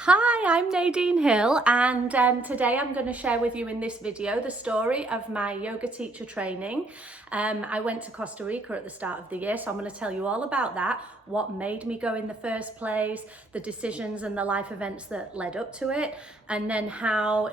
Hi, I'm Nadine Hill, and today I'm going to share with you in this video the story of my yoga teacher training. I went to Costa Rica at the start of the year, so I'm going to tell you all about that, what made me go in the first place, the decisions and the life events that led up to it, and then how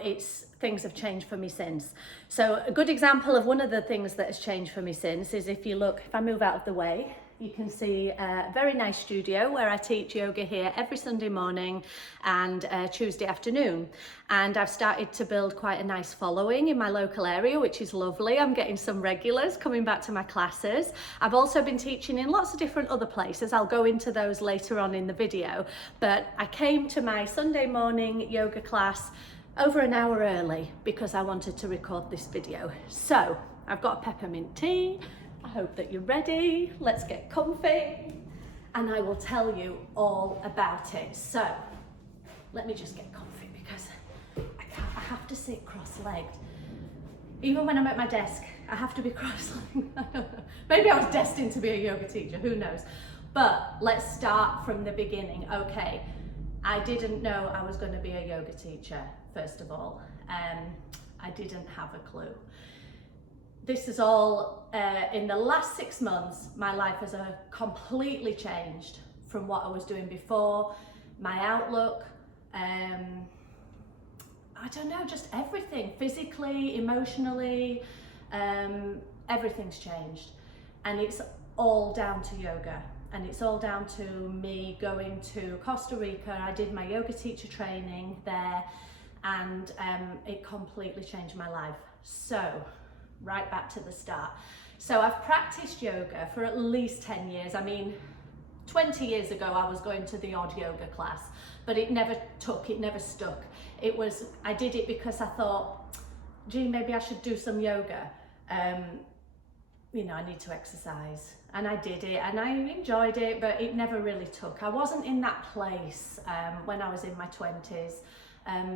things have changed for me since. So a good example of one of the things that has changed for me since is if I move out of the way, you can see a very nice studio where I teach yoga here every Sunday morning and Tuesday afternoon. And I've started to build quite a nice following in my local area, which is lovely. I'm getting some regulars coming back to my classes. I've also been teaching in lots of different other places. I'll go into those later on in the video. But I came to my Sunday morning yoga class over an hour early because I wanted to record this video. So I've got a peppermint tea. I hope that you're ready. Let's get comfy and I will tell you all about it. So let me just get comfy because I have to sit cross-legged. Even when I'm at my desk, I have to be cross-legged. Maybe I was destined to be a yoga teacher, who knows? But let's start from the beginning. Okay, I didn't know I was going to be a yoga teacher, first of all. I didn't have a clue. This is all, in the last 6 months, my life has completely changed from what I was doing before. My outlook, I don't know, just everything, physically, emotionally, everything's changed. And it's all down to yoga. And it's all down to me going to Costa Rica. I did my yoga teacher training there and it completely changed my life. So, right back to the start. So I've practiced yoga for at least 10 years. I mean, 20 years ago I was going to the odd yoga class, but it never stuck. I did it because I thought, gee, maybe I should do some yoga. I need to exercise. And I did it and I enjoyed it, but it never really took. I wasn't in that place when I was in my 20s.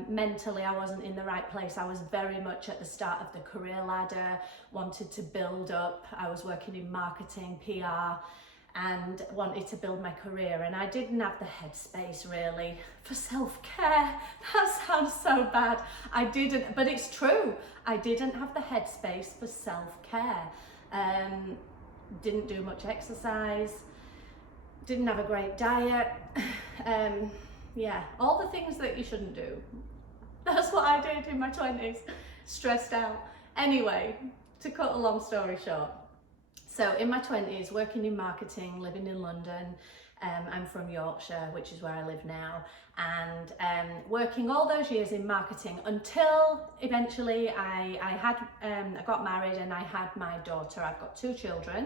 Mentally, I wasn't in the right place. I was very much at the start of the career ladder, wanted to build up. I was working in marketing, PR, and wanted to build my career. And I didn't have the headspace really for self-care. That sounds so bad. I didn't, but it's true. I didn't have the headspace for self-care. Didn't do much exercise, didn't have a great diet. Yeah, all the things that you shouldn't do. That's what I did in my 20s, stressed out. Anyway, to cut a long story short. So in my 20s, working in marketing, living in London, I'm from Yorkshire, which is where I live now, and working all those years in marketing until eventually I got married and I had my daughter. I've got 2 children.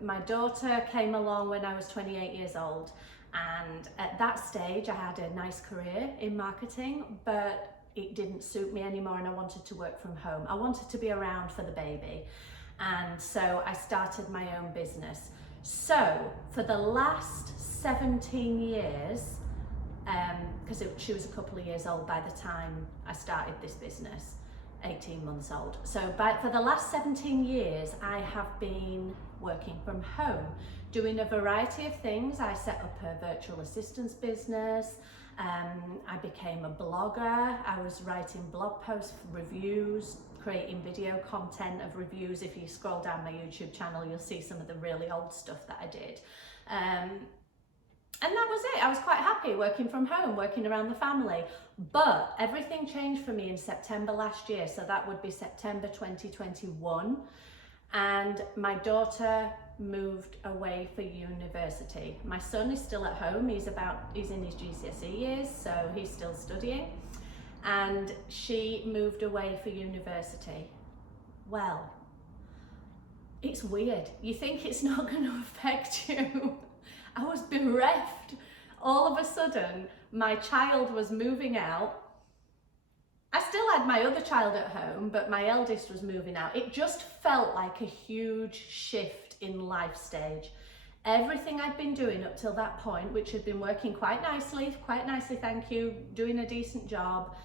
My daughter came along when I was 28 years old. And at that stage, I had a nice career in marketing, but it didn't suit me anymore and I wanted to work from home. I wanted to be around for the baby. And so I started my own business. So for the last 17 years, because she was a couple of years old by the time I started this business, 18 months old. So for the last 17 years, I have been working from home, doing a variety of things. I set up a virtual assistance business. I became a blogger. I was writing blog posts, reviews, creating video content of reviews. If you scroll down my YouTube channel, you'll see some of the really old stuff that I did. And that was it. I was quite happy working from home, working around the family. But everything changed for me in September last year. So that would be September 2021. And my daughter moved away for university. My son is still at home. He's in his GCSE years, so he's still studying. And she moved away for university. Well, it's weird. You think it's not going to affect you. I was bereft. All of a sudden, my child was moving out. I still had my other child at home, but my eldest was moving out. It just felt like a huge shift in life stage. Everything I'd been doing up till that point, which had been working quite nicely, thank you, doing a decent job,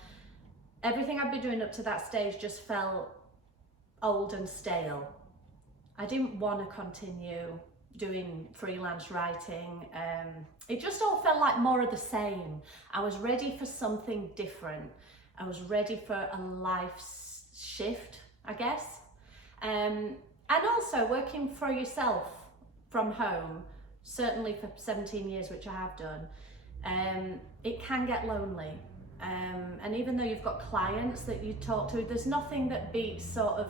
everything I'd been doing up to that stage just felt old and stale. I didn't want to continue doing freelance writing. It just all felt like more of the same. I was ready for something different. I was ready for a life shift, I guess. And also working for yourself from home, certainly for 17 years, which I have done, it can get lonely. And even though you've got clients that you talk to, there's nothing that beats sort of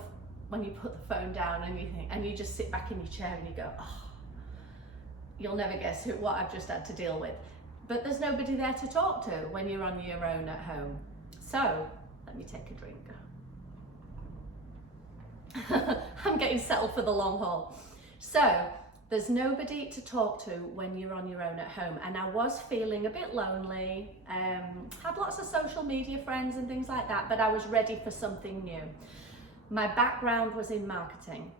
when you put the phone down and you think, and you just sit back in your chair and you go, oh, you'll never guess what I've just had to deal with. But there's nobody there to talk to when you're on your own at home. So let me take a drink. I'm getting settled for the long haul. So there's nobody to talk to when you're on your own at home. And I was feeling a bit lonely, had lots of social media friends and things like that, but I was ready for something new. My background was in marketing,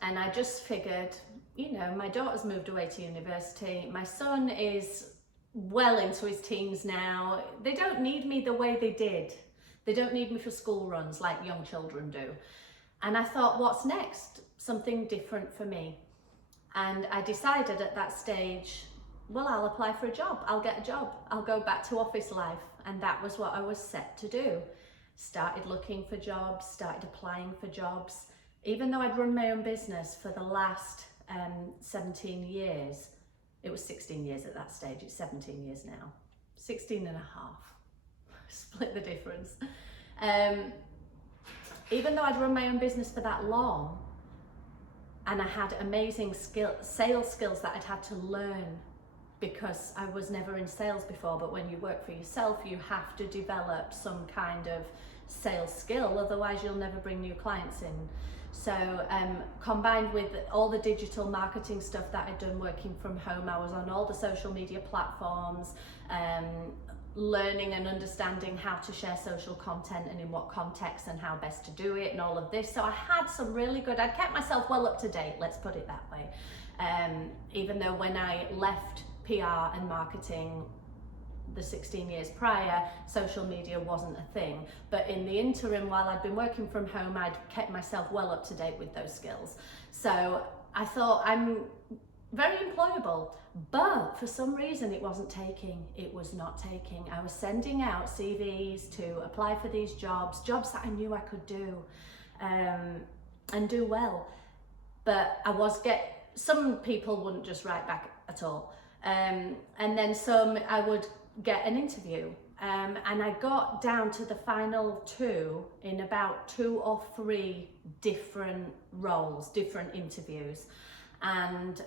and I just figured, you know, my daughter's moved away to university. My son is well into his teens now. They don't need me the way they did. They don't need me for school runs like young children do. And I thought, what's next? Something different for me. And I decided at that stage, well, I'll apply for a job. I'll get a job. I'll go back to office life. And that was what I was set to do. Started looking for jobs, started applying for jobs. Even though I'd run my own business for the last 17 years, it was 16 years at that stage, it's 17 years now, 16 and a half, split the difference. Even though I'd run my own business for that long, and I had amazing sales skills that I'd had to learn because I was never in sales before, but when you work for yourself, you have to develop some kind of sales skill, otherwise you'll never bring new clients in. So combined with all the digital marketing stuff that I'd done working from home, I was on all the social media platforms, learning and understanding how to share social content and in what context and how best to do it and all of this. So I had some really good, I'd kept myself well up to date, let's put it that way. Even though when I left PR and marketing the 16 years prior, social media wasn't a thing. But in the interim, while I'd been working from home, I'd kept myself well up to date with those skills. So I thought, I'm very employable, but for some reason it wasn't taking. It was not taking. I was sending out CVs to apply for these jobs that I knew I could do and do well. But some people wouldn't just write back at all. And then some I would get an interview, and I got down to the final two in about 2 or 3 different roles, different interviews, and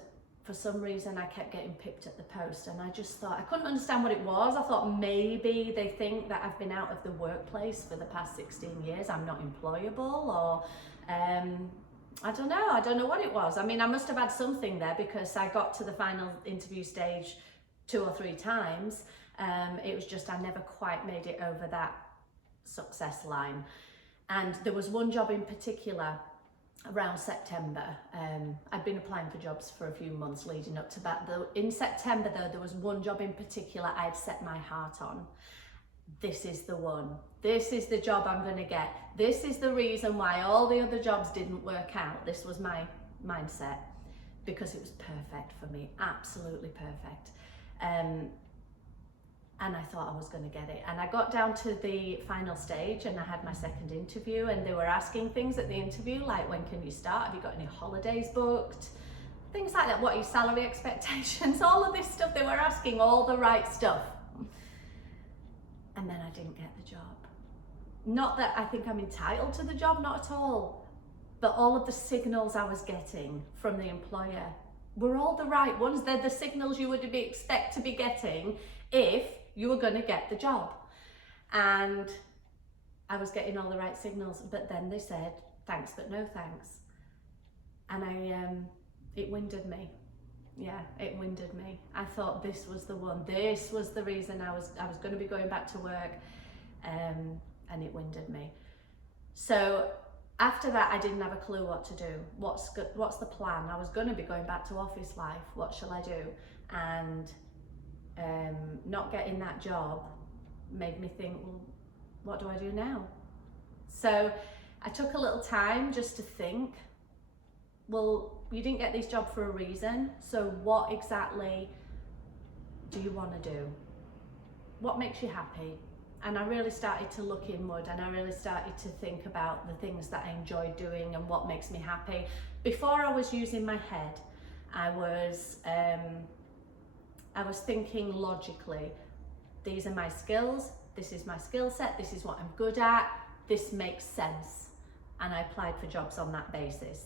for some reason I kept getting pipped at the post, and I just thought, I couldn't understand what it was. I thought maybe they think that I've been out of the workplace for the past 16 years, I'm not employable, or I don't know what it was. I mean, I must have had something there because I got to the final interview stage 2 or 3 times. It was just I never quite made it over that success line. And there was one job in particular around September. I'd been applying for jobs for a few months leading up to that. In September though, there was one job in particular I'd set my heart on. This is the one. This is the job I'm going to get. This is the reason why all the other jobs didn't work out. This was my mindset because it was perfect for me, absolutely perfect. And I thought I was going to get it. And I got down to the final stage and I had my second interview, and they were asking things at the interview like, when can you start? Have you got any holidays booked? Things like that. What are your salary expectations? All of this stuff. They were asking all the right stuff. And then I didn't get the job. Not that I think I'm entitled to the job, not at all. But all of the signals I was getting from the employer were all the right ones. They're the signals you would expect to be getting if you were going to get the job. And I was getting all the right signals, but then they said, thanks, but no thanks. And it winded me. Yeah, it winded me. I thought this was the one. This was the reason I was going to be going back to work, and it winded me. So after that, I didn't have a clue what to do. What's the plan? I was going to be going back to office life. What shall I do? And not getting that job made me think, well, what do I do now? So I took a little time just to think, well, you didn't get this job for a reason. So what exactly do you want to do? What makes you happy? And I really started to look inward, and I really started to think about the things that I enjoyed doing and what makes me happy. Before I was using my head, I was thinking logically. These are my skills, this is my skill set, this is what I'm good at, this makes sense. And I applied for jobs on that basis.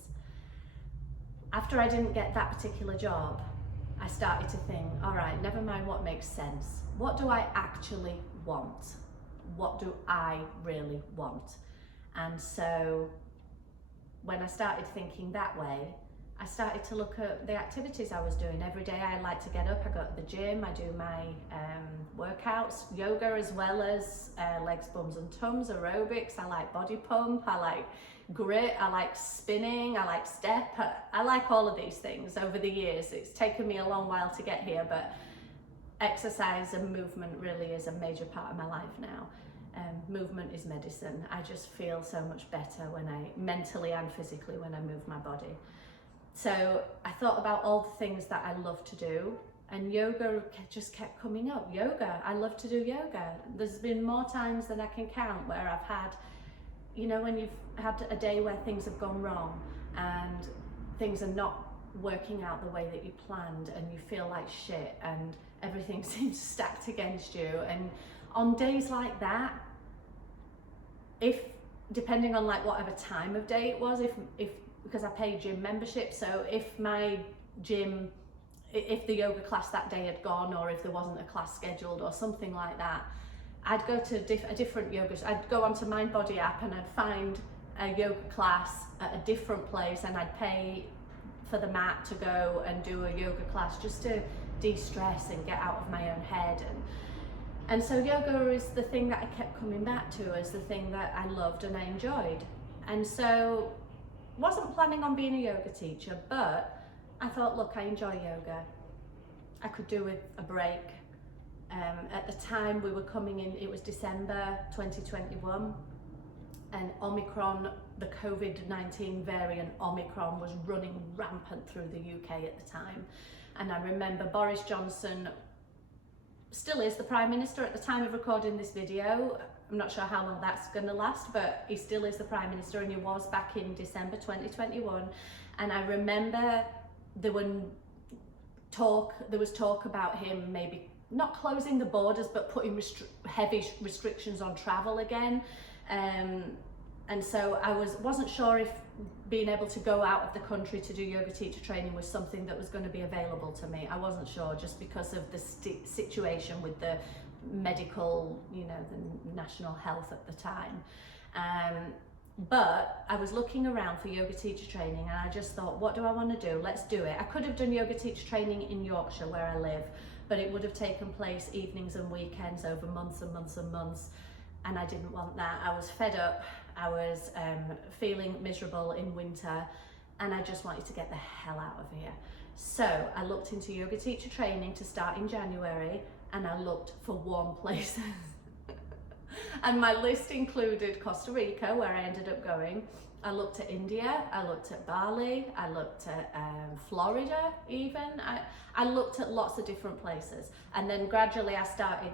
After I didn't get that particular job, I started to think, all right, never mind what makes sense. What do I actually want? What do I really want? And so when I started thinking that way, I started to look at the activities I was doing. Every day I like to get up, I go to the gym, I do my workouts, yoga as well as legs, bums and tums, aerobics. I like body pump, I like grit, I like spinning, I like step. I like all of these things over the years. It's taken me a long while to get here, but exercise and movement really is a major part of my life now. Movement is medicine. I just feel so much better when mentally and physically when I move my body. So I thought about all the things that I love to do, and yoga just kept coming up. Yoga, I love to do yoga. There's been more times than I can count where I've had, you know, when you've had a day where things have gone wrong and things are not working out the way that you planned, and you feel like shit and everything seems stacked against you. And on days like that, depending on like whatever time of day it was, because I pay gym membership, so if the yoga class that day had gone, or if there wasn't a class scheduled or something like that, I'd go to a different yoga. I'd go onto Mind Body app and I'd find a yoga class at a different place, and I'd pay for the mat to go and do a yoga class just to de-stress and get out of my own head. And so yoga is the thing that I kept coming back to as the thing that I loved and I enjoyed. And so wasn't planning on being a yoga teacher, but I thought, look, I enjoy yoga. I could do with a break. At the time we were coming in, it was December 2021, and Omicron, the COVID-19 variant Omicron, was running rampant through the UK at the time. And I remember Boris Johnson still is the Prime Minister at the time of recording this video. I'm not sure how long that's going to last, but he still is the Prime Minister, and he was back in December 2021. And I remember there was talk about him maybe not closing the borders, but putting heavy restrictions on travel again. And so I wasn't sure if being able to go out of the country to do yoga teacher training was something that was going to be available to me. I wasn't sure, just because of the situation with the medical, you know, the national health at the time. But I was looking around for yoga teacher training, and I just thought, what do I want to do? Let's do it. I could have done yoga teacher training in Yorkshire, where I live, but it would have taken place evenings and weekends over months and months and months, and I didn't want that. I was fed up. I was feeling miserable in winter, and I just wanted to get the hell out of here. So I looked into yoga teacher training to start in January, and I looked for warm places. And my list included Costa Rica, where I ended up going. I looked at India, I looked at Bali, I looked at Florida even. I looked at lots of different places, and then gradually I started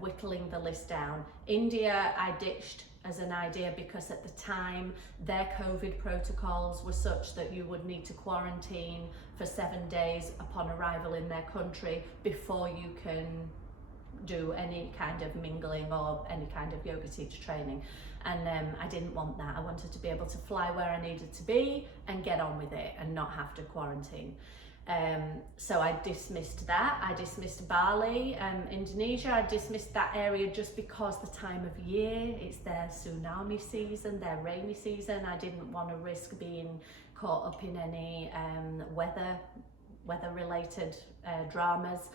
whittling the list down. India I ditched as an idea, because at the time their COVID protocols were such that you would need to quarantine for 7 days upon arrival in their country before you can do any kind of mingling or any kind of yoga teacher training. And I didn't want that. I wanted to be able to fly where I needed to be and get on with it and not have to quarantine. So I dismissed that. I dismissed Bali, Indonesia. I dismissed that area just because the time of year, it's their tsunami season, their rainy season. I didn't want to risk being caught up in any weather related dramas.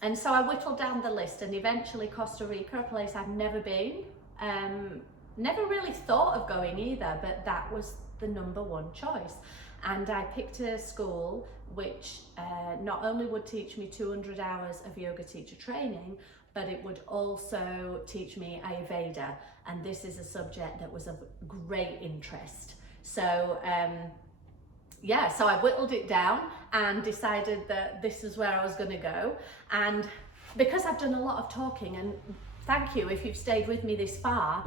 And so I whittled down the list, and eventually Costa Rica, a place I've never been, never really thought of going either, but that was the number one choice. And I picked a school which not only would teach me 200 hours of yoga teacher training, but it would also teach me Ayurveda. And this is a subject that was of great interest. So yeah, so I whittled it down and decided that this is where I was going to go. And because I've done a lot of talking, and thank you if you've stayed with me this far,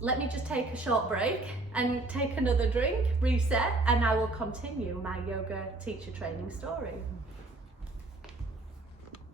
let me just take a short break and take another drink, reset, and I will continue my yoga teacher training story.